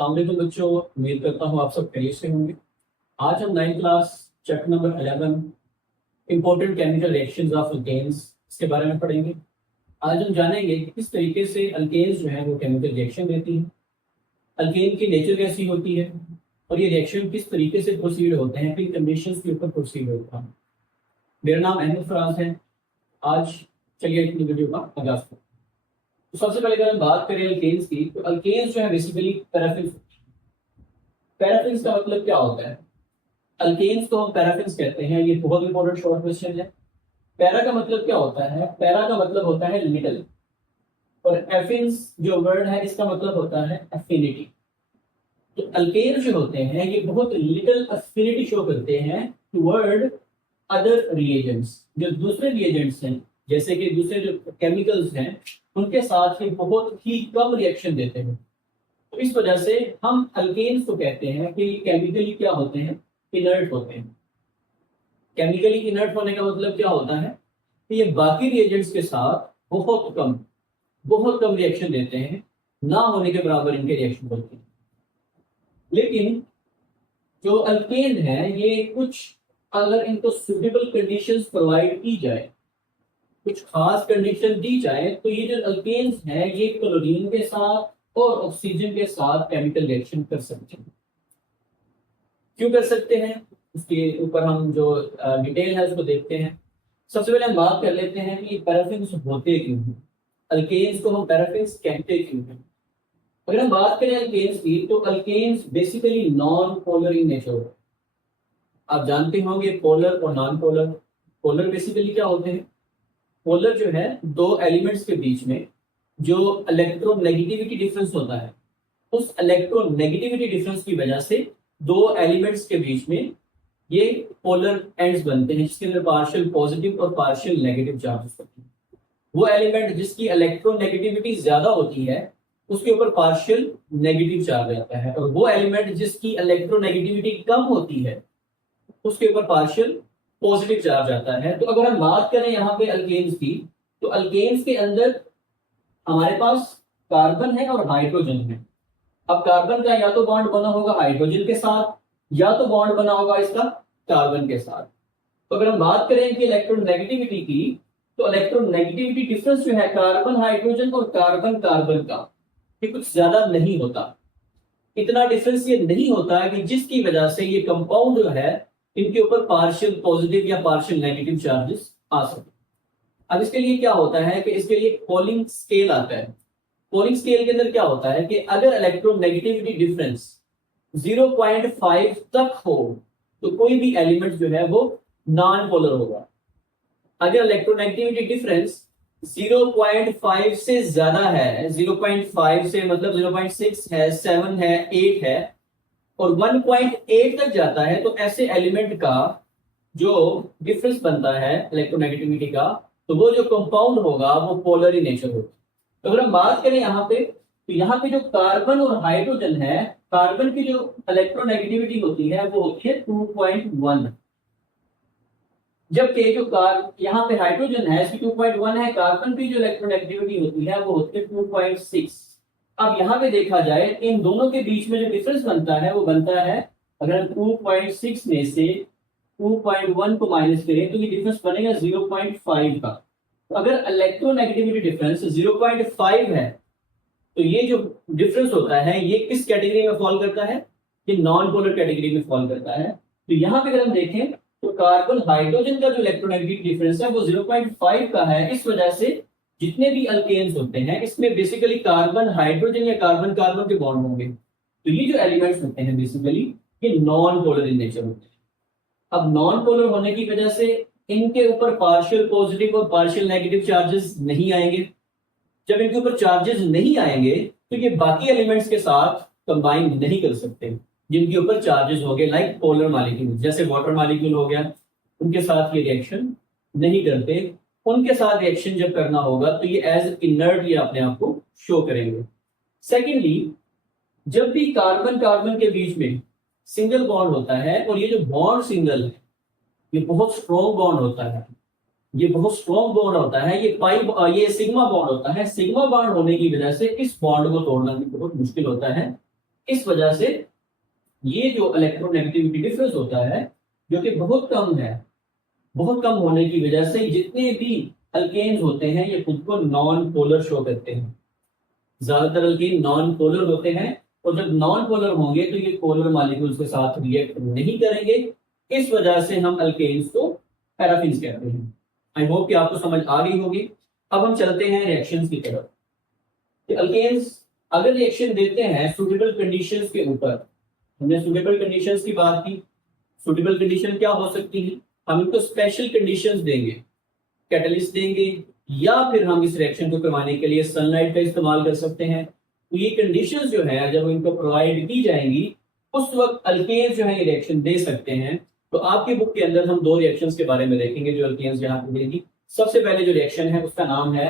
अस्सलाम वालेकुम बच्चों, उम्मीद करता हूँ आप सब खैरियत से होंगे। आज हम 9th class chapter number 11 important chemical reactions of alkanes इसके बारे में पढ़ेंगे। आज हम जानेंगे कि किस तरीके से अल्केन्स जो है वो केमिकल रिएक्शन देती हैं, अल्केन की नेचर कैसी होती है और ये रिएक्शन किस तरीके से प्रोसीड होते हैं, किन कंडीशंस के ऊपर प्रोसीड होता है। मेरा नाम अहमद फराज है। आज चलिए अपनी वीडियो का आगाज करते हैं। तो सबसे पहले अगर हम बात करें अल्केन्स की, तो अल्केन्स जो है बेसिकली पैराफिन्स। पैराफिन्स का मतलब क्या होता है? अल्केन्स को हम पैराफिन्स कहते हैं। ये बहुत इंपॉर्टेंट शॉर्ट क्वेश्चन है। पैरा का मतलब क्या होता है? पैरा का मतलब होता है लिटिल, और एफिन्स जो वर्ड है इसका मतलब होता है एफिनिटी। तो अल्केन जो होते हैं ये बहुत लिटिल एफिनिटी शो करते हैं टुवर्ड अदर रिएजेंट्स। जो दूसरे रिएजेंट्स हैं, जैसे कि दूसरे जो केमिकल्स हैं, उनके साथ ये बहुत ही कम रिएक्शन देते हैं। तो इस वजह से हम अल्केन्स को कहते हैं कि केमिकली क्या होते हैं? इनर्ट होते हैं। केमिकली इनर्ट होने का मतलब क्या होता है कि ये बाकी रिएजेंट्स के साथ बहुत कम रिएक्शन देते हैं, ना होने के बराबर इनके रिएक्शन होते हैं। लेकिन जो अल्केन है ये कुछ, अगर इनको सुटेबल कंडीशंस प्रोवाइड की जाए, कुछ खास कंडीशन दी जाए, तो ये जो अल्केन्स हैं ये क्लोरीन के साथ और ऑक्सीजन के साथ केमिकल रिएक्शन कर सकते हैं। क्यों कर सकते हैं, उसके ऊपर हम जो डिटेल है उसको देखते हैं। सबसे पहले हम बात कर लेते हैं कि पैराफिन्स होते क्यों हैं, अल्केन्स को हम पैराफिन्स कहते क्यों हैं। अगर हम बात करें अल्केन्स की, तो alkanes basically non polar in nature होते हैं। आप जानते होंगे पोलर और नॉन पोलर। पोलर बेसिकली क्या होते हैं? पोलर जो है दो एलिमेंट्स के बीच में जो इलेक्ट्रोनेगेटिविटी डिफरेंस होता है, उस इलेक्ट्रोनेगेटिविटी डिफरेंस की वजह से दो एलिमेंट्स के बीच में ये पोलर एंड्स बनते हैं, जिसके अंदर पार्शियल पॉजिटिव और पार्शियल नेगेटिव चार्जेस होते हैं। वो एलिमेंट जिसकी इलेक्ट्रोनेगेटिविटी ज्यादा होती है उसके ऊपर पार्शियल नेगेटिव चार्ज आता है, और वो एलिमेंट जिसकी इलेक्ट्रोनेगेटिविटी कम होती है उसके ऊपर पार्शियल पॉजिटिव चार्ज आता है। तो अगर हम बात करें यहाँ पे अल्केन्स की, तो अल्केन्स के अंदर हमारे पास कार्बन है और हाइड्रोजन है। अब कार्बन का या तो बॉन्ड बना होगा हाइड्रोजन के साथ, या तो बॉन्ड बना होगा इसका कार्बन के साथ। तो अगर हम बात करें कि इलेक्ट्रोनेगेटिविटी की, तो इलेक्ट्रोनेगेटिविटी डिफरेंस जो है कार्बन हाइड्रोजन और कार्बन कार्बन का, ये कुछ ज्यादा नहीं होता। इतना डिफरेंस ये नहीं होता है कि जिसकी वजह से ये कंपाउंड जो है इनके ऊपर पार्शियल पॉजिटिव या पार्शियल नेगेटिव चार्जेस आ सके। अब इसके लिए क्या होता है कि इसके लिए पोलिंग स्केल आता है। पोलिंग स्केल के अंदर क्या होता है कि अगर इलेक्ट्रोनेगेटिविटी डिफरेंस 0.5 तक हो तो कोई भी एलिमेंट जो है वो नॉन पोलर होगा। अगर इलेक्ट्रोनेगेटिविटी डिफरेंस 0.5 से ज्यादा है, 0.5 से मतलब 0.6 है, 7 है, 8 है और 1.8 तक जाता है, तो ऐसे एलिमेंट का जो डिफरेंस बनता है इलेक्ट्रोनेगेटिविटी का, तो वो जो कंपाउंड होगा वो पोलर इन नेचर होगा। तो अगर हम बात करें यहाँ पे, तो यहाँ पे जो कार्बन और हाइड्रोजन है, कार्बन की जो इलेक्ट्रोनेगेटिविटी होती है वो होती है 2.1, जबकि जो यहाँ पे हाइड्रोजन है इसकी 2.1 है। कार्बन की जो इलेक्ट्रोनेगेटिविटी होती है वो होती है 2.6। अब यहाँ पे देखा जाए इन दोनों के बीच में जो डिफरेंस बनता है वो बनता है, अगर 2.6 में से 2.1 को माइनस करें तो ये डिफरेंस बनेगा 0.5 का। तो अगर इलेक्ट्रोनेगेटिविटी डिफरेंस 0.5 है तो ये जो डिफरेंस होता है ये किस कैटेगरी में फॉल करता है? ये नॉन पोलर कैटेगरी में फॉल करता है। तो यहाँ पे अगर हम देखें तो कार्बन हाइड्रोजन का जो इलेक्ट्रोनेगेटिविटी डिफरेंस है वो 0.5 का है। इस वजह से जितने भी अल्केन्स होते हैं इसमें बेसिकली कार्बन हाइड्रोजन या कार्बन कार्बन के बॉन्ड होंगे। तो ये जो एलिमेंट्स होते हैं बेसिकली ये नॉन पोलर इन नेचर होते हैं। अब नॉन पोलर होने की वजह से इनके ऊपर पार्शियल पॉजिटिव और पार्शियल नेगेटिव चार्जेस नहीं आएंगे। जब इनके ऊपर चार्जेस नहीं आएंगे तो ये बाकी एलिमेंट्स के साथ कंबाइन नहीं कर सकते जिनके ऊपर चार्जेस हो गए, लाइक पोलर मॉलिक्यूल, जैसे वाटर मॉलिक्यूल हो गया, उनके साथ ये रिएक्शन नहीं करते। उनके साथ रिएक्शन जब करना होगा तो ये एज इनर्ट ये अपने आप को शो करेंगे। सेकेंडली, जब भी कार्बन कार्बन के बीच में सिंगल बॉन्ड होता है, और ये जो बॉन्ड सिंगल है ये बहुत स्ट्रॉन्ग बॉन्ड होता है, ये बहुत स्ट्रॉन्ग बॉन्ड होता है, ये सिग्मा बॉन्ड होता है। सिग्मा बॉन्ड होने की वजह से इस बॉन्ड को तोड़ना भी बहुत मुश्किल होता है इस वजह से ये जो इलेक्ट्रोनेगेटिविटी डिफरेंस होता है जो कि बहुत कम है, बहुत कम होने की वजह से जितने भी अल्केन्स होते हैं ये खुद को नॉन पोलर शो करते हैं। ज्यादातर अल्केन नॉन पोलर होते हैं और जब नॉन पोलर होंगे तो ये पोलर मॉलिक्यूल्स के साथ रिएक्ट नहीं करेंगे। इस वजह से हम अल्केन्स को पैराफिन्स कहते हैं। आई होप कि आपको समझ आ गई होगी। अब हम चलते हैं रिएक्शंस की तरफ। अल्केन्स अगर रिएक्शन देते हैं सुटेबल कंडीशंस के ऊपर, हमने सुटेबल कंडीशंस की बात की। सुटेबल कंडीशन क्या हो सकती है? हम इनको स्पेशल कंडीशंस देंगे, कैटलिस्ट देंगे, या फिर हम इस रिएक्शन को करवाने के लिए सनलाइट का इस्तेमाल कर सकते हैं। तो ये कंडीशंस जो है जब इनको प्रोवाइड की जाएंगी उस वक्त अल्केन्स जो है ये रिएक्शन दे सकते हैं। तो आपकी बुक के अंदर हम दो रिएक्शंस के बारे में देखेंगे जो अल्केन्स यहाँ पे देगी। सबसे पहले जो रिएक्शन है उसका नाम है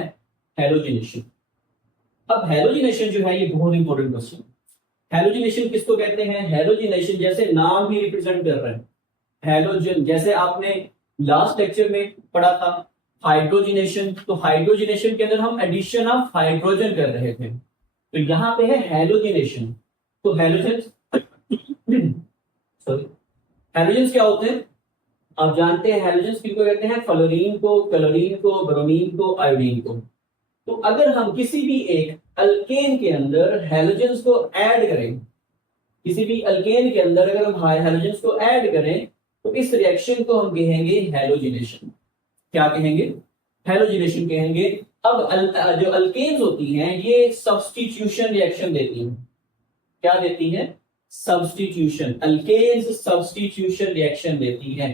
हैलोजिनेशन। अब हैलोजिनेशन जो है ये बहुत इंपॉर्टेंट क्वेश्चन। हैलोजिनेशन किसको कहते हैं? हैलोजिनेशन जैसे नाम भी रिप्रेजेंट कर रहे हैं, हैलोजन, जैसे आपने लास्ट लेक्चर में पढ़ा था हाइड्रोजिनेशन। तो हाइड्रोजिनेशन के अंदर हम एडिशन ऑफ हाइड्रोजन कर रहे थे, तो यहाँ पे है हैलोजिनेशन। तो हैलोजन सॉरी हैलोजन्स क्या होते हैं आप जानते हैं? हैलोजन्स किनको कहते हैं? फ्लोरीन को, क्लोरीन को, ब्रोमीन को, आयोडीन को। तो अगर हम किसी भी एक अल्केन के अंदर हैलोजन्स को ऐड करें, किसी भी अल्केन के अंदर अगर हम हैलोजन्स को ऐड करें तो इस रिएक्शन को हम कहेंगे हैलोजिनेशन। क्या कहेंगे? हैलोजिनेशन कहेंगे। अब जो अल्केन्स होती हैं ये सब्स्टिट्यूशन रिएक्शन देती हैं। क्या देती हैं? सब्स्टिट्यूशन। अल्केन्स सब्स्टिट्यूशन रिएक्शन देती हैं।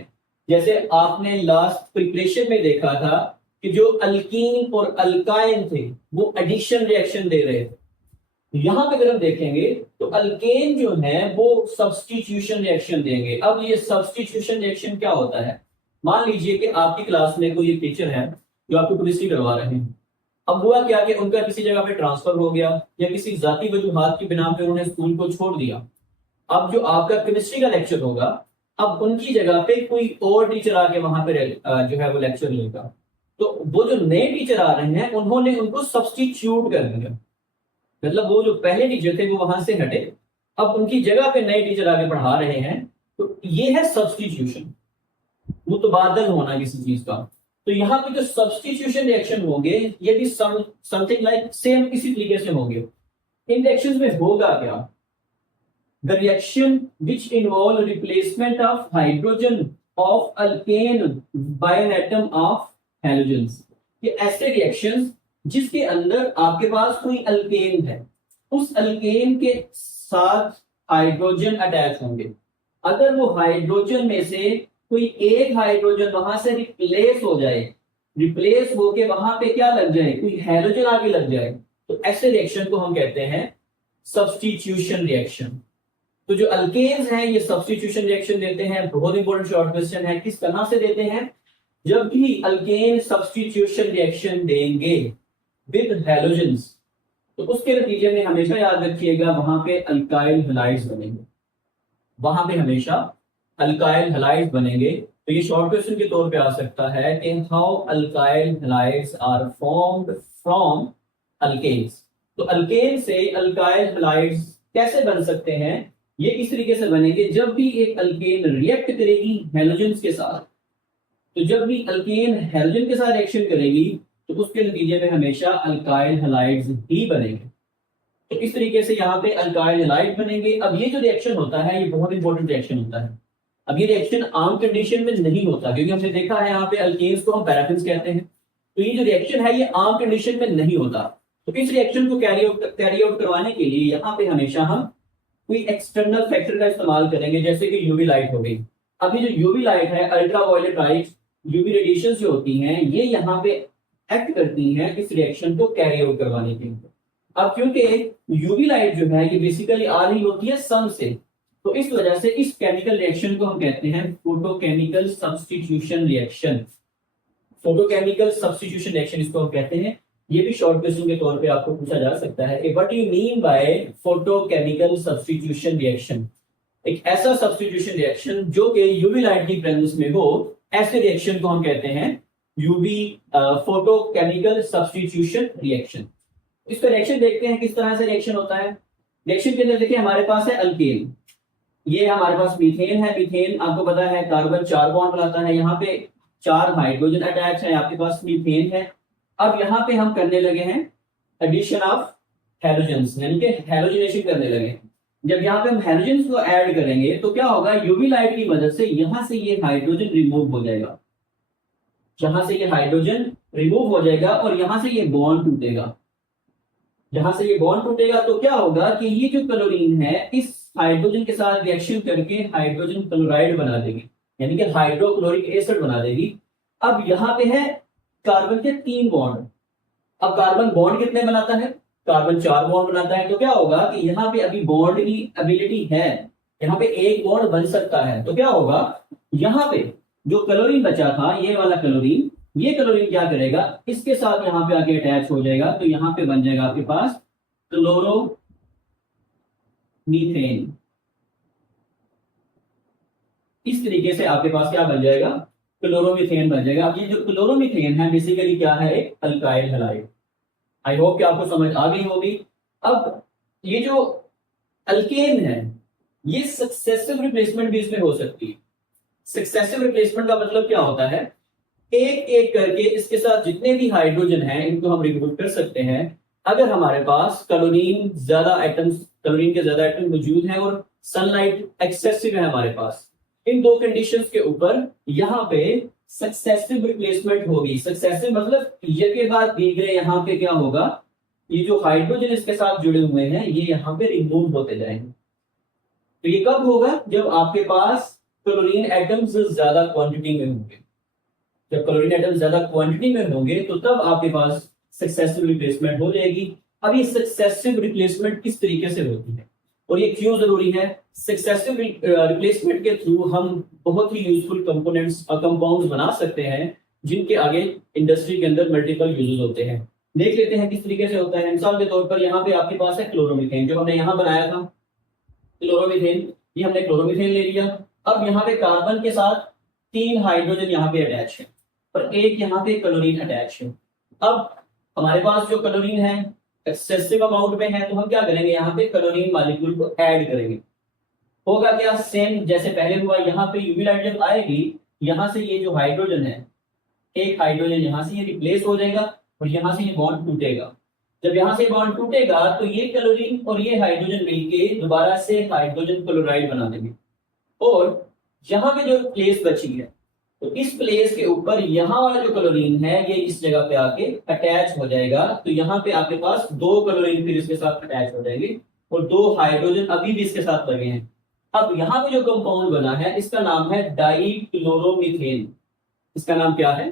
जैसे आपने लास्ट प्रिपरेशन में देखा था कि जो अल्कीन और अल्काइन थे वो एडिशन रिएक्शन दे रहे थे। यहां पे अगर हम देखेंगे तो अल्केन जो है वो सब्स्टिट्यूशन रिएक्शन देंगे। अब ये सब्स्टिट्यूशन रिएक्शन क्या होता है? मान लीजिए कि आपकी क्लास में कोई टीचर है जो आपको केमिस्ट्री करवा रहे हैं। अब हुआ क्या कि उनका किसी जगह पे ट्रांसफर हो गया या किसी जाती वजूहात की बिना पे उन्होंने स्कूल को छोड़ दिया। अब जो आपका केमिस्ट्री का लेक्चर होगा, अब उनकी जगह पे कोई और टीचर आके वहां पे जो है वो लेक्चर लेगा। तो वो जो नए टीचर आ रहे हैं उन्होंने उनको सब्स्टिट्यूट कर दिया, मतलब वो जो पहले टीचर थे वो वहां से हटे, अब उनकी जगह पे नए टीचर आगे पढ़ा रहे हैं। तो ये है सब्स्टिट्यूशन, मुतबादल होना किसी चीज का। तो यहाँ पे जो सब्स्टिट्यूशन रिएक्शन होंगे ये भी समथिंग लाइक सेम इसी तरीके से होंगे। इन रिएक्शंस में होगा क्या? The reaction which involve replacement of hydrogen of alkane by an atom of halogens. ये ऐसे रिएक्शंस जिसके अंदर आपके पास कोई अल्केन है, उस अल्केन के साथ हाइड्रोजन अटैच होंगे। अगर वो हाइड्रोजन में से कोई एक हाइड्रोजन वहां से रिप्लेस हो जाए, रिप्लेस होके वहां पे क्या लग जाए, कोई हैलोजन आगे लग जाए, तो ऐसे रिएक्शन को हम कहते हैं सब्स्टिट्यूशन रिएक्शन। तो जो अल्केन्स हैं ये सब्स्टिट्यूशन रिएक्शन देते हैं। बहुत इंपॉर्टेंट शॉर्ट क्वेश्चन है, किस तरह से देते हैं? जब भी अल्केन सब्स्टिट्यूशन रिएक्शन देंगे विद हैलोजन्स तो उसके नतीजे में हमेशा याद रखिएगा वहां पे अल्काइल हैलाइड्स बनेंगे, वहां पे हमेशा अल्काइल हैलाइड्स बनेंगे। तो ये शॉर्ट क्वेश्चन के तौर पे आ सकता है कि how alkyl halides are formed from alkanes. तो अल्केन से अल्काइल हैलाइड्स कैसे बन सकते हैं? ये इस तरीके से बनेंगे जब भी एक अल्केन रिएक्ट करेगी हैलोजन्स के साथ, तो जब भी अल्केन हैलोजन के साथ रिएक्शन करेगी तो उसके नतीजे में हमेशा अल्काइल हैलाइड्स ही बनेंगे। तो इस तरीके से यहाँ पे अल्काइल हैलाइड बनेंगे। अब ये जो रिएक्शन होता है ये बहुत इंपॉर्टेंट रिएक्शन होता है। अब ये रिएक्शन आम कंडीशन में नहीं होता क्योंकि हमने देखा है यहाँ पे अल्केन्स को हम पैराफिन्स कहते हैं। तो ये जो रिएक्शन है ये आम कंडीशन में नहीं होता। तो इस रिएक्शन को कैरी आउट करवाने के लिए यहाँ पे हमेशा हम कोई एक्सटर्नल फैक्टर का इस्तेमाल करेंगे, जैसे कि यूवी लाइट हो गई। अभी जो यूवी लाइट है, अल्ट्रावायलेट लाइट, यूवी रेडिएशन जो होती हैं ये यहाँ पे एक्ट करती हैं इस रिएक्शन को कैरी आउट करवाने के लिए। अब क्योंकि यूवी लाइट जो है ये बेसिकली आ रही होती है सन से, तो इस वजह से इस केमिकल रिएक्शन को हम कहते हैं photochemical substitution reaction. Photochemical substitution reaction इसको हम कहते हैं। ये भी शॉर्ट क्वेश्चन के तौर पे आपको पूछा जा सकता है कि what you mean by photochemical substitution reaction. एक ऐसा सब्स्टिट्यूशन रिएक्शन जो कि यूवी लाइट की प्रेजेंस में हो, ऐसे रिएक्शन को हम कहते हैं यूवी फोटोकेमिकल सब्स्टिट्यूशन रिएक्शन। इसका रिएक्शन देखते हैं किस तरह से रिएक्शन होता है। रिएक्शन के अंदर देखिए हमारे पास है अल्केन, ये हमारे पास मीथेन है। मीथेन आपको पता है कार्बन 4 बॉन्ड बनाता है, यहाँ पे 4 हाइड्रोजन अटैच है, आपके पास मीथेन है। अब यहाँ पे हम करने लगे हैं एडिशन ऑफ हैलोजेंस, यानी कि हैलोजिनेशन करने लगे हैं। जब यहाँ पे हम हैलोजेंस को ऐड करेंगे तो क्या होगा, यूवी लाइट की मदद से यहाँ से ये हाइड्रोजन रिमूव हो जाएगा, जहां से ये हाइड्रोजन रिमूव हो जाएगा और यहाँ से ये बॉन्ड टूटेगा। जहां से ये बॉन्ड टूटेगा तो क्या होगा कि ये जो क्लोरीन है इस हाइड्रोजन के साथ रिएक्शन करके हाइड्रोजन क्लोराइड बना देगी, यानी कि हाइड्रोक्लोरिक एसिड बना देगी। अब यहाँ पे है कार्बन के 3 बॉन्ड। अब कार्बन बॉन्ड कितने बनाता है, कार्बन 4 बॉन्ड बनाता है। तो क्या होगा कि यहाँ पे अभी बॉन्ड की एबिलिटी है, यहाँ पे एक बॉन्ड बन सकता है। तो क्या होगा, यहाँ पे जो क्लोरीन बचा था ये वाला क्लोरीन, ये क्लोरीन क्या करेगा, इसके साथ यहाँ पे आके अटैच हो जाएगा। तो यहाँ पे बन जाएगा आपके पास क्लोरोमीथेन। इस तरीके से आपके पास क्या बन जाएगा, क्लोरोमीथेन बन जाएगा। अब ये जो क्लोरोमीथेन है बेसिकली क्या है, एक अल्काइल हैलाइड। आई होप कि आपको समझ आ गई होगी। अब ये जो अल्केन है ये सक्सेसिव रिप्लेसमेंट भी इसमें हो सकती है। सक्सेसिव रिप्लेसमेंट का मतलब क्या होता है, एक एक करके इसके साथ जितने भी हाइड्रोजन हैं इनको हम रिमूव कर सकते हैं। अगर हमारे पास क्लोरीन ज्यादा एटम्स, क्लोरीन के ज्यादा एटम मौजूद हैं और सनलाइट एक्सेसिव है हमारे पास, इन दो कंडीशंस के ऊपर यहाँ पे सक्सेसिव रिप्लेसमेंट होगी। सक्सेसिव मतलब ये के बाद दीगरे यहाँ पे क्या होगा, ये जो हाइड्रोजन इसके साथ जुड़े हुए हैं ये यहाँ पे रिमूव होते जाएंगे। तो ये कब होगा, जब आपके पास क्लोरीन एटम्स ज्यादा क्वांटिटी में होंगे। जब क्लोरीन एटम्स ज्यादा क्वांटिटी में होंगे तो तब आपके पास सक्सेसिव रिप्लेसमेंट हो जाएगी। अब ये सक्सेसिव रिप्लेसमेंट किस तरीके से होती है और ये क्यों जरूरी है, सक्सेसिव रिप्लेसमेंट के थ्रू हम बहुत ही यूजफुल कंपोनेंट्स और कंपाउंड्स बना सकते हैं जिनके आगे इंडस्ट्री के अंदर मल्टीपल यूजेस होते हैं। देख लेते हैं किस तरीके से होता है। मिसाल के तौर पर यहाँ पे आपके पास है क्लोरोमीथेन, जो हमने यहाँ बनाया था क्लोरोमीथेन, ये हमने क्लोरोमीथेन ले लिया। अब यहाँ पे कार्बन के साथ 3 हाइड्रोजन यहाँ पे अटैच है और एक यहाँ पे क्लोरीन अटैच है। अब हमारे पास जो क्लोरीन है एक्सेसिव अमाउंट में है तो हम क्या करेंगे, यहाँ पे क्लोरीन मॉलिक्यूल को ऐड करेंगे। होगा क्या, सेम जैसे पहले हुआ। यहाँ पे यूवी लाइट जब आएगी यहाँ से ये जो हाइड्रोजन है, एक हाइड्रोजन यहाँ से ये रिप्लेस हो जाएगा और यहाँ से ये बॉन्ड टूटेगा। जब यहाँ से बॉन्ड टूटेगा तो ये क्लोरीन और ये हाइड्रोजन मिलके दोबारा से हाइड्रोजन क्लोराइड बना देंगे और यहाँ पे जो प्लेस बची है तो इस प्लेस के ऊपर यहाँ वाला जो क्लोरीन है ये इस जगह पे आके अटैच हो जाएगा। तो यहाँ पे आपके पास 2 क्लोरीन फिर इसके साथ अटैच हो जाएंगे और 2 हाइड्रोजन अभी भी इसके साथ लगे हैं। अब यहाँ पे जो कंपाउंड बना है इसका नाम है डाईक्लोरोमीथेन। इसका नाम क्या है,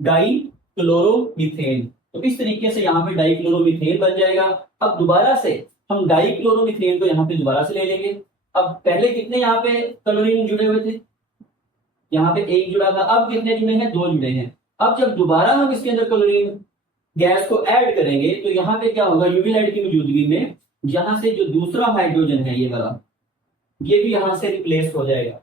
डाईक्लोरोमीथेन। तो इस तरीके से यहाँ पे डाईक्लोरोमीथेन बन जाएगा। अब दोबारा से हम डाईक्लोरोमीथेन को यहाँ पे दोबारा से ले लेंगे। अब पहले कितने यहाँ पे क्लोरीन जुड़े हुए थे, यहाँ पे 1 जुड़ा था, अब कितने जुड़े हैं, 2 जुड़े हैं। अब जब दोबारा हम इसके अंदर क्लोरीन गैस को ऐड करेंगे तो यहाँ पे क्या होगा, यूवी लाइट की मौजूदगी में यहाँ से जो दूसरा हाइड्रोजन है ये वाला, ये भी यहाँ से रिप्लेस हो जाएगा।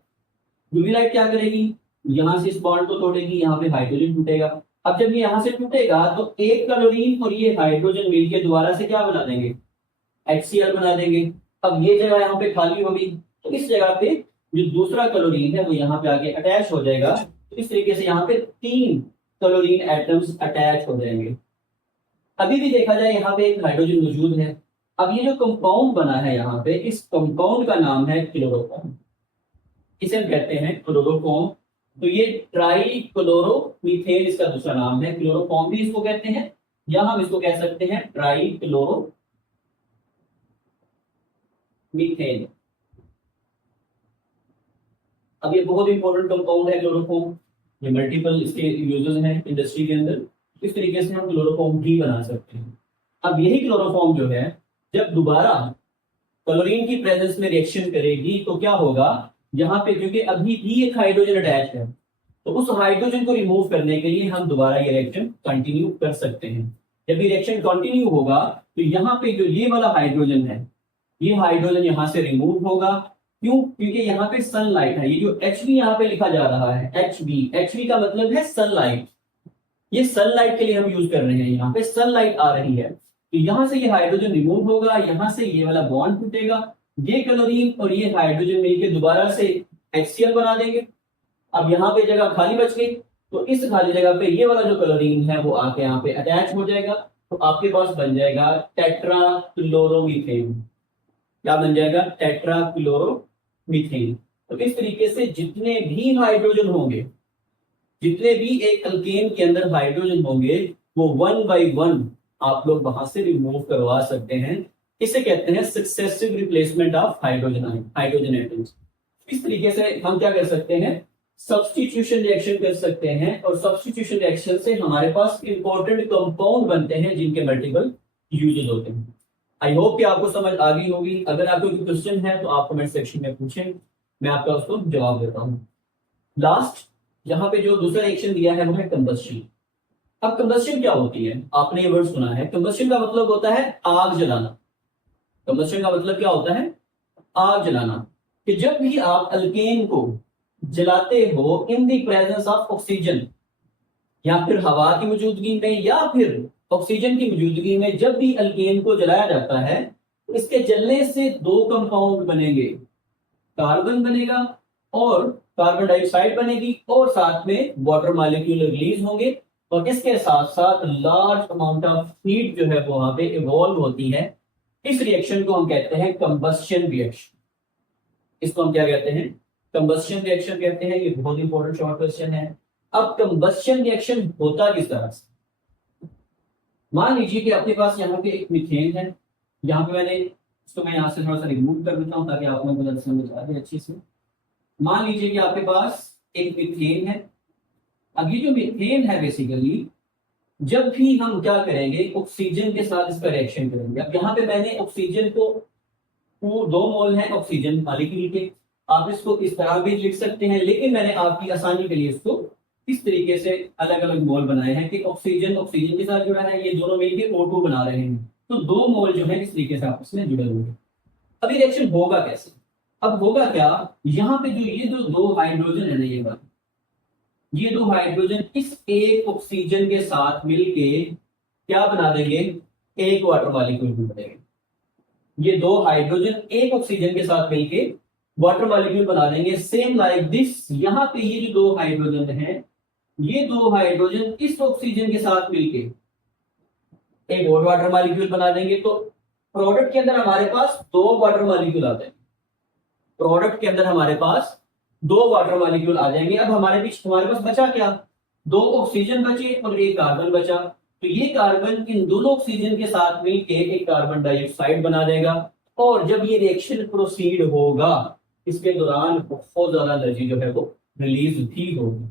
यूवी लाइट क्या करेगी, यहाँ से इस बॉन्ड को तोड़ेगी, यहाँ पे हाइड्रोजन टूटेगा। अब जब ये यहाँ से टूटेगा तो एक क्लोरीन और ये हाइड्रोजन मिलकर दोबारा से क्या बना देंगे, HCl बना देंगे। अब ये जगह यहाँ पे खाली होगी तो इस जगह पे जो दूसरा क्लोरीन है वो यहाँ पे आके अटैच हो जाएगा। तो इस तरीके से यहाँ पे 3 क्लोरीन एटम्स अटैच हो जाएंगे। अभी भी देखा जाए यहाँ पे एक हाइड्रोजन मौजूद है। अब ये जो कंपाउंड बना है यहाँ पे, इस कंपाउंड का नाम है क्लोरोफॉर्म। इसे हम कहते हैं क्लोरोफॉर्म। तो ये ट्राई क्लोरोमीथेन इसका दूसरा नाम है, क्लोरोफॉर्म भी इसको कहते हैं, या हम इसको कह सकते हैं ट्राई क्लोरोमीथेन। अब ये बहुत इंपॉर्टेंट कंपाउंड है क्लोरोफॉर्म, ये मल्टीपल इसके यूजेस हैं इंडस्ट्री के अंदर। इस तरीके से हम क्लोरोफॉर्म भी बना सकते हैं। अब यही क्लोरोफॉर्म जो है जब दोबारा क्लोरीन की प्रेजेंस में रिएक्शन करेगी तो क्या होगा, यहाँ पे क्योंकि अभी भी एक हाइड्रोजन अटैच है तो उस हाइड्रोजन को रिमूव करने के लिए हम दोबारा ये रिएक्शन कंटिन्यू कर सकते हैं। जब ये रिएक्शन कंटिन्यू होगा तो यहाँ पे जो ये वाला हाइड्रोजन है, ये हाइड्रोजन यहाँ से रिमूव होगा। क्यों, क्योंकि यहाँ पे सनलाइट है। ये जो HB यहाँ पे लिखा जा रहा है HB का मतलब है सनलाइट। ये सनलाइट के लिए हम यूज कर रहे हैं, यहाँ पे सनलाइट आ रही है। तो यहाँ से ये हाइड्रोजन रिमूव होगा, यहाँ से ये वाला बॉन्ड टूटेगा, ये क्लोरीन और ये हाइड्रोजन मिलकर दोबारा से HCl बना देंगे। अब यहाँ पे जगह खाली बच गई, तो इस खाली जगह पे ये वाला जो क्लोरीन है वो आके यहाँ पे अटैच हो जाएगा, तो आपके पास बन जाएगा टेट्राक्लोरोमीथेन। क्या बन जाएगा? टेट्राक्लोरोमीथेन। तो इस तरीके से जितने भी हाइड्रोजन होंगे, जितने भी एक अल्केन के अंदर हाइड्रोजन होंगे, वो 1 बाय 1 आप लोग वहां से रिमूव करवा सकते हैं। इसे कहते हैं successive replacement of hydrogen atoms. इस तरीके से हम क्या कर सकते हैं? सब्स्टिट्यूशन रिएक्शन कर सकते हैं, और सब्स्टिट्यूशन रिएक्शन से हमारे पास इंपॉर्टेंट कंपाउंड बनते हैं जिनके मल्टीपल यूजेस होते हैं। आई होप कि आपको समझ आ गई होगी। अगर आपको कोई क्वेश्चन है तो आप कमेंट सेक्शन में पूछें, मैं आपका उसको जवाब देता हूं। लास्ट यहाँ पे जो दूसरा रिएक्शन दिया है वो है कंबस्शन। अब कंबस्शन क्या होती है? आपने ये वर्ड सुना है, कंबस्शन का मतलब होता है आग जलाना। कंबस्शन का मतलब क्या होता है? आग जलाना। कि जब भी आप अल्केन को जलाते हो in the presence of oxygen, या फिर हवा की मौजूदगी में, या फिर ऑक्सीजन की मौजूदगी में, जब भी अल्केन को जलाया जाता है तो इसके जलने से दो कंपाउंड बनेंगे, कार्बन बनेगा और कार्बन डाइऑक्साइड बनेगी, और साथ में वाटर मॉलिक्यूल रिलीज होंगे, और इसके साथ साथ लार्ज अमाउंट ऑफ हीट जो है वो वहां पे इवॉल्व होती है। इस रिएक्शन को हम कहते हैं कंबस्शन रिएक्शन। इसको हम क्या कहते हैं? कंबस्शन रिएक्शन कहते हैं। ये बहुत इंपॉर्टेंट शॉर्ट क्वेश्चन है। अब कंबस्शन रिएक्शन होता किस तरह से? मान लीजिए कि अपने पास यहाँ पे एक मीथेन है, यहाँ पे मैंने इसको मैं यहाँ से थोड़ा सा रिमूव कर देता हूँ ताकि आप लोगों को समझ आ जाए अच्छे से। मान लीजिए कि आपके पास एक मीथेन है। अब ये जो मीथेन है बेसिकली, जब भी हम क्या करेंगे, ऑक्सीजन के साथ इसका रिएक्शन करेंगे। अब यहाँ पे मैंने ऑक्सीजन को, 2 मोल है ऑक्सीजन मॉलिक्यूल के, आप इसको इस तरह भी लिख सकते हैं, लेकिन मैंने आपकी आसानी के लिए इसको इस तरीके से अलग अलग मोल बनाए हैं कि ऑक्सीजन ऑक्सीजन के साथ जुड़ा है, ये दोनों मिलकर O2 बना रहे हैं, तो 2 मोल जो है इस तरीके से आपस में जुड़े हुए। अब ये रिएक्शन होगा कैसे? अब होगा क्या, यहाँ पे जो ये जो 2 हाइड्रोजन है ना, ये 2 हाइड्रोजन इस एक ऑक्सीजन के साथ मिलके क्या बना देंगे? एक वाटर मॉलिक्यूल बनेंगे। ये 2 हाइड्रोजन एक ऑक्सीजन के साथ मिलके वाटर मॉलिक्यूल बना देंगे। सेम लाइक दिस, यहाँ पे ये जो 2 हाइड्रोजन हैं, ये 2 हाइड्रोजन इस ऑक्सीजन के साथ मिलके एक और वाटर मॉलिक्यूल बना देंगे। तो प्रोडक्ट के अंदर हमारे पास 2 वाटर मॉलिक्यूल आते हैं। प्रोडक्ट के अंदर हमारे पास 2 वाटर मॉलिक्यूल आ जाएंगे। अब हमारे पास बचा क्या? 2 ऑक्सीजन बचे और 1 कार्बन बचा। तो ये कार्बन इन दोनों ऑक्सीजन के साथ मिलके एक कार्बन डाइऑक्साइड बना देगा, और जब ये रिएक्शन प्रोसीड होगा, इसके दौरान बहुत ज्यादा एनर्जी जो है वो रिलीज भी होगी।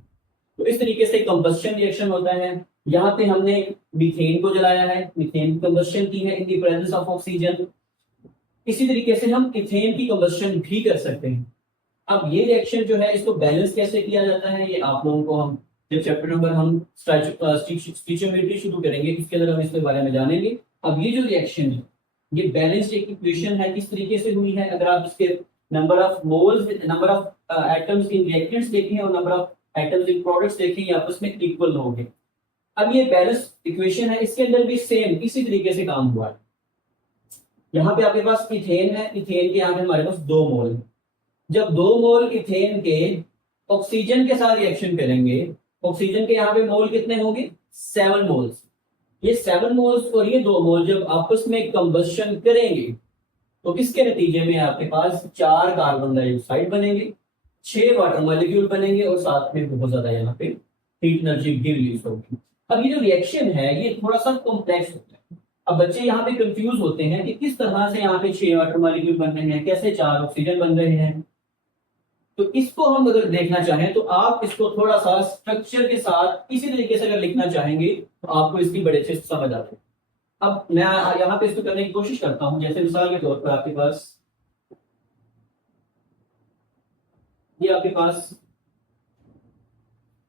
तो इस तरीके से कंबस्शन रिएक्शन होता है। यहाँ पे हमने मीथेन को जलाया है, मीथेन कंबस्शन की है in the presence of oxygen. इसी तरीके से हम इथेन की कंबस्शन भी कर सकते हैं। अब ये रिएक्शन जो है इसको बैलेंस कैसे किया जाता है, ये आप लोगों को हम जब चैप्टर नंबर हम स्टिचियोमेट्री शुरू करेंगे इसके अंदर हम इसके बारे में जानेंगे। अब ये जो रिएक्शन है ये बैलेंस्ड इक्वेशन है, किस तरीके से हुई है। अगर आप इसके number of moles, number of atoms in reactants देखें और number of atoms in products देखें, ये आपस में इक्वल होंगे। अब ये बैलेंस इक्वेशन है, इसके अंदर भी सेम इसी तरीके से काम हुआ है। यहाँ पे आपके पास इथेन है, इथेन के यहाँ पे हमारे पास 2 मोल है। जब 2 मोल इथेन के ऑक्सीजन के साथ रिएक्शन करेंगे, ऑक्सीजन के यहाँ पे मोल कितने होंगे? 7 मोल्स। ये 7 मोल्स और ये 2 मोल जब आपस में कंबस्शन करेंगे तो इसके नतीजे में आपके पास 4 कार्बन डाइऑक्साइड बनेंगे, 6 वाटर मॉलिक्यूल बनेंगे, और साथ में बहुत ज्यादा यहाँ पे हीट एनर्जी भी रिलीज होगी। अब ये जो रिएक्शन है ये थोड़ा सा कॉम्प्लेक्स होता है। अब बच्चे यहाँ पे कंफ्यूज होते हैं कि किस तरह से यहाँ पे 6 वाटर मॉलिक्यूल बन रहे हैं, कैसे 4 ऑक्सीजन बन रहे हैं। तो इसको हम अगर देखना चाहें तो आप इसको थोड़ा सा स्ट्रक्चर के साथ इसी तरीके से अगर लिखना चाहेंगे तो आपको इसकी बड़े अच्छे से समझ आते हैं। अब मैं यहाँ पे इसको करने की कोशिश करता हूँ। जैसे मिसाल के तौर पर आपके पास ये आपके पास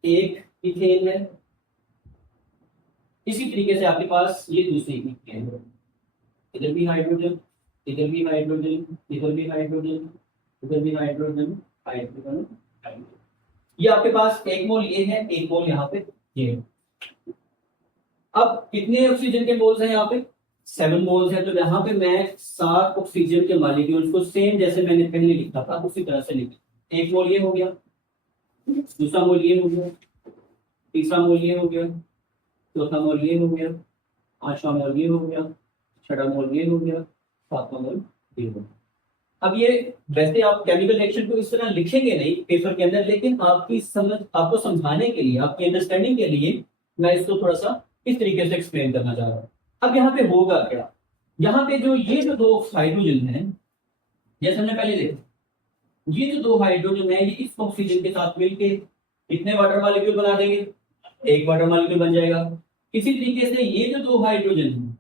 एक इथेन है, इसी तरीके से आपके पास ये दूसरी इथेन है। इधर भी हाइड्रोजन, इधर भी हाइड्रोजन, इधर भी हाइड्रोजन, इधर भी हाइड्रोजन, हाइड्रोजन, हाइड्रोजन। ये आपके पास 1 मोल ये है, 1 मोल यहाँ पे ये है। अब कितने ऑक्सीजन के मोल्स हैं यहाँ पे? 7 मोल्स है, तो यहाँ पे मैं 7 ऑक्सीजन के मॉलिक्यूल्स को सेम जैसे मैंने पहले लिखा था उसी तरह से लिखा। एक मोल ये हो गया, दूसरा मोल ये हो गया, तीसरा मोल ये हो गया, चौथा मोल ये हो गया, पांचवा मोल ये हो गया, छठा मोल ये हो गया, सातवां मोल ये हो गया। अब ये वैसे आप केमिकल रिएक्शन को इस तरह लिखेंगे नहीं पेपर के अंदर, लेकिन आपकी समझ, आपको समझाने के लिए, आपकी अंडरस्टैंडिंग के लिए मैं इसको थोड़ा सा इस तरीके से एक्सप्लेन करना चाह रहा हूँ। अब यहाँ पे होगा क्या, यहाँ पे जो ये जो 2 हाइड्रोजन है, जैसे हमने पहले देखा, ये जो 2 हाइड्रोजन है ये इस ऑक्सीजन के साथ मिलके कितने वाटर मॉलिक्यूल बना देंगे, 1 वाटर मॉलिक्यूल बन जाएगा। इसी तरीके से ये जो 2 हाइड्रोजन है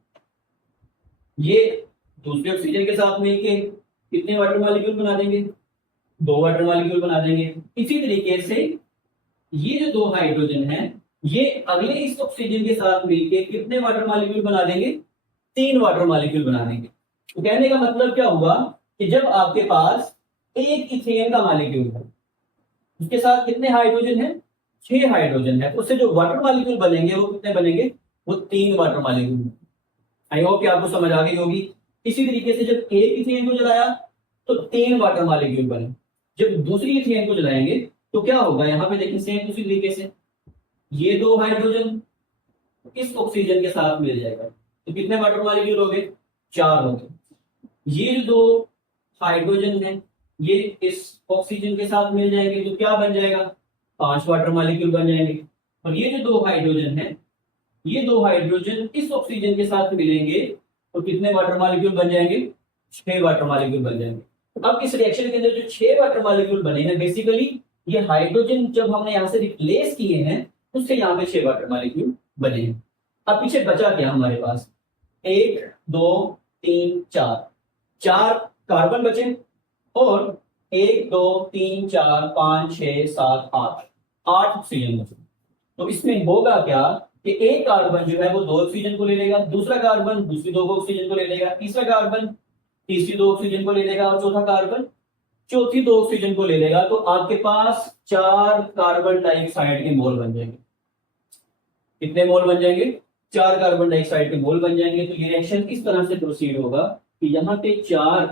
ये दूसरे ऑक्सीजन के साथ मिलके कितने वाटर मॉलिक्यूल बना देंगे, 2 वाटर मॉलिक्यूल बना देंगे। इसी तरीके से ये जो 2 हाइड्रोजन है ये अगले इस ऑक्सीजन के साथ मिलके कितने वाटर मॉलिक्यूल बना देंगे, 3 वाटर मॉलिक्यूल बना देंगे। तो कहने का मतलब क्या हुआ कि जब आपके पास एक इथेन का मॉलिक्यूल है, उसके साथ कितने हाइड्रोजन है, 6 हाइड्रोजन है, उससे जो वाटर मॉलिक्यूल बनेंगे वो कितने बनेंगे, वो 3 वाटर मॉलिक्यूल। आई होप कि आपको समझ आ गई होगी। इसी तरीके से जब एक इथेन को जलाया तो 3 वाटर मॉलिक्यूल बने, जब दूसरी इथेन को जलाएंगे तो क्या होगा, यहाँ पे देखिए सेम उसी तरीके से ये 2 हाइड्रोजन इस ऑक्सीजन के साथ मिल जाएगा तो कितने वाटर मॉलिक्यूल हो गए, 4 हो गए। ये जो 2 हाइड्रोजन है ये इस ऑक्सीजन के साथ मिल जाएंगे तो क्या बन जाएगा, 5 वाटर मॉलिक्यूल बन जाएंगे। और ये जो 2 हाइड्रोजन है ये 2 हाइड्रोजन इस ऑक्सीजन के साथ मिलेंगे तो कितने वाटर मॉलिक्यूल बन जाएंगे, 6 वाटर मॉलिक्यूल बन जाएंगे। अब इस रिएक्शन के अंदर जो 6 वाटर मॉलिक्यूल बने हैं, बेसिकली ये हाइड्रोजन जब हमने यहाँ से रिप्लेस किए हैं उससे यहाँ पे 6 वाटर मॉलिक्यूल बने हैं। अब पीछे बचा क्या हमारे पास, 1 2 3 4 4 कार्बन बचे और 1 2 3 4 5 6 7 8 ऑक्सीजन बचे। तो इसमें होगा क्या कि एक कार्बन जो है वो 2 ऑक्सीजन को ले लेगा, दूसरा कार्बन दूसरी 2 ऑक्सीजन को ले लेगा, तीसरा कार्बन तीसरी 2 ऑक्सीजन को ले लेगा और चौथा कार्बन चौथी 2 ऑक्सीजन को ले लेगा। तो आपके पास 4 कार्बन डाइऑक्साइड के मोल बन जाएंगे। कितने मोल बन जाएंगे, 4 कार्बन डाइऑक्साइड के मोल बन जाएंगे। तो ये रिएक्शन इस तरह से प्रोसीड होगा कि यहाँ पे 4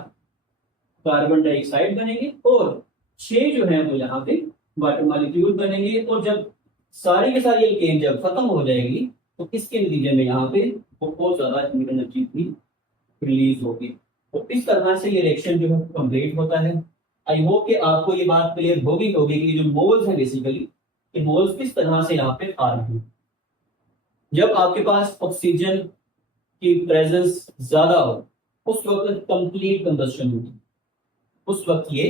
कार्बन डाइऑक्साइड बनेंगे और 6 जो है वो यहाँ पे वाटर मॉलिक्यूल बनेंगे। और जब सारी के सारी एल्केन जब खत्म हो जाएगी तो इसके नतीजे में यहाँ पे बहुत ज्यादा एनर्जी भी रिलीज होगी। तो इस तरह से ये रिएक्शन जो है कंप्लीट होता है। आई होप कि आपको ये बात क्लियर होगी कि जो मोल्स हैं बेसिकली ये मोल्स किस तरह से यहाँ पे आ रहे हैं। जब आपके पास ऑक्सीजन की प्रेजेंस ज्यादा हो उस वक्त कंप्लीट कंबशन होगी, उस वक्त ये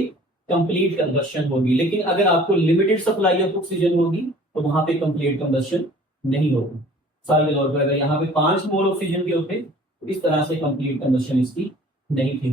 कंप्लीट कंबशन होगी। लेकिन अगर आपको लिमिटेड सप्लाई ऑफ ऑक्सीजन होगी तो वहां पे कंप्लीट कंबशन नहीं होगी। मिसाल के तौर पर अगर यहाँ पे 5 मोल ऑक्सीजन के होते तो इस तरह से कंप्लीट कंबशन इसकी नहीं थी।